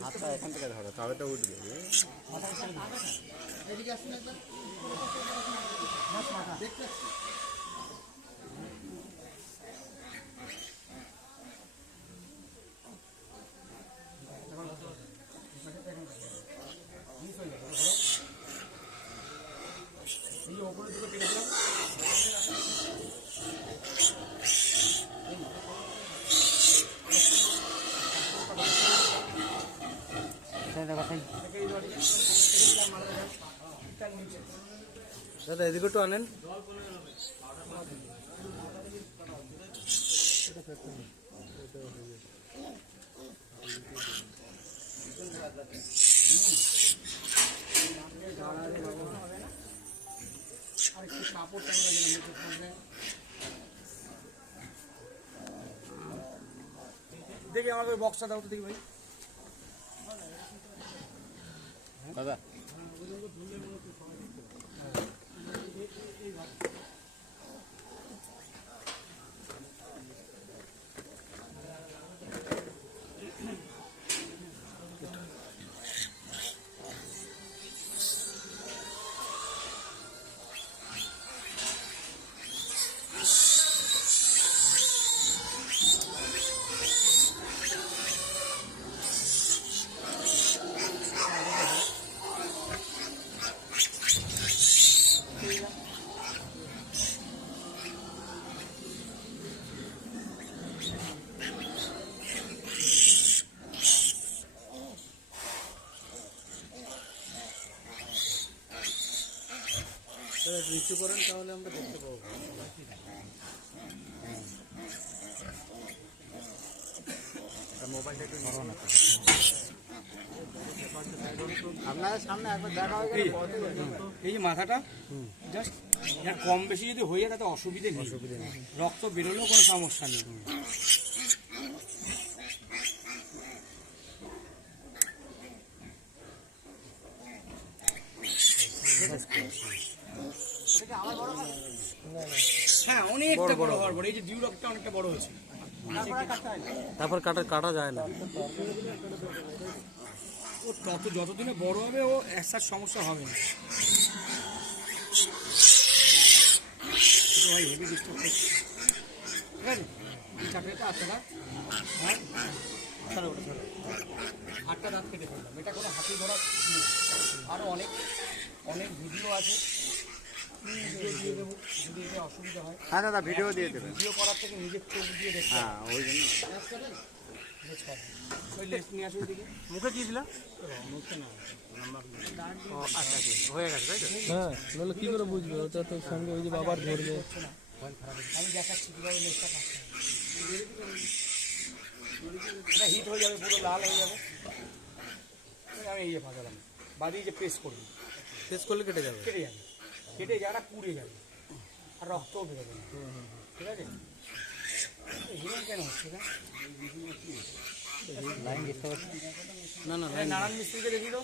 হাতটা এখান থেকে ধরো তবে তো উঠবে। এদিকে আসুন একবার দাদা এদিকে একটু আনেন। দেখি আমাকে বক্সটা দাও তো দেখি ভাই। দাদা দাদা নিচু করেন তাহলে আমরা দেখতে পাবো। মোবাইলটা একটু নরম না এই যে মাথাটা জাস্ট কম বেশি যদি হয়ে যায় তাতে অসুবিধে নেই। রক্ত বেরোলেও কোনো সমস্যা নেই। হ্যাঁ অনেকটা বড় হওয়ার পরে এই যে ডিউ অনেকটা বড় হয়েছে। তারপর কাটা কাটা যায় না। ও তত যতদিনে বড় হবে ও একসাথ সমস্যা হবে না। ভাই হেভি ডিস্টার্ব ঠিক আছে? এই চাকরিটা হ্যাঁ? ছাড়ো ওটা ছাড়ো আটটা দাঁত কেটে ফেললাম। এটা কোনো হাতি ধরা। আরও অনেক অনেক ভিডিও আছে। দেবো হয়। হ্যাঁ দাদা ভিডিও দিয়ে দেবেন। ভিডিও করার থেকে নিজের চোখ দিয়ে দেখতে হ্যাঁ ওই জন্য। ওই লেস্ট নিয়ে আসবে দিকে মুখে কি দিলা ও আচ্ছা আচ্ছা। হয়ে গেছে তাই তো? হ্যাঁ নাহলে কি করে বুঝবে? ওটা তো সঙ্গে ওই যে বাবার ধরবে। আমি দেখাচ্ছি কীভাবে লেসটা হয়। এটা হিট হয়ে যাবে পুরো লাল হয়ে যাবে এই আমি এই যে ফাঁসালাম বাদিয়ে যে প্রেস করবি শেষ করলে কেটে যাবে কেটে যাবে কেটে যারা পুড়ে যাবে আর রক্তও বেরোবে না ঠিক আছে হিরোইন কেন হচ্ছে না না না নারায়ণ মিস্ত্রিকে দেখি তো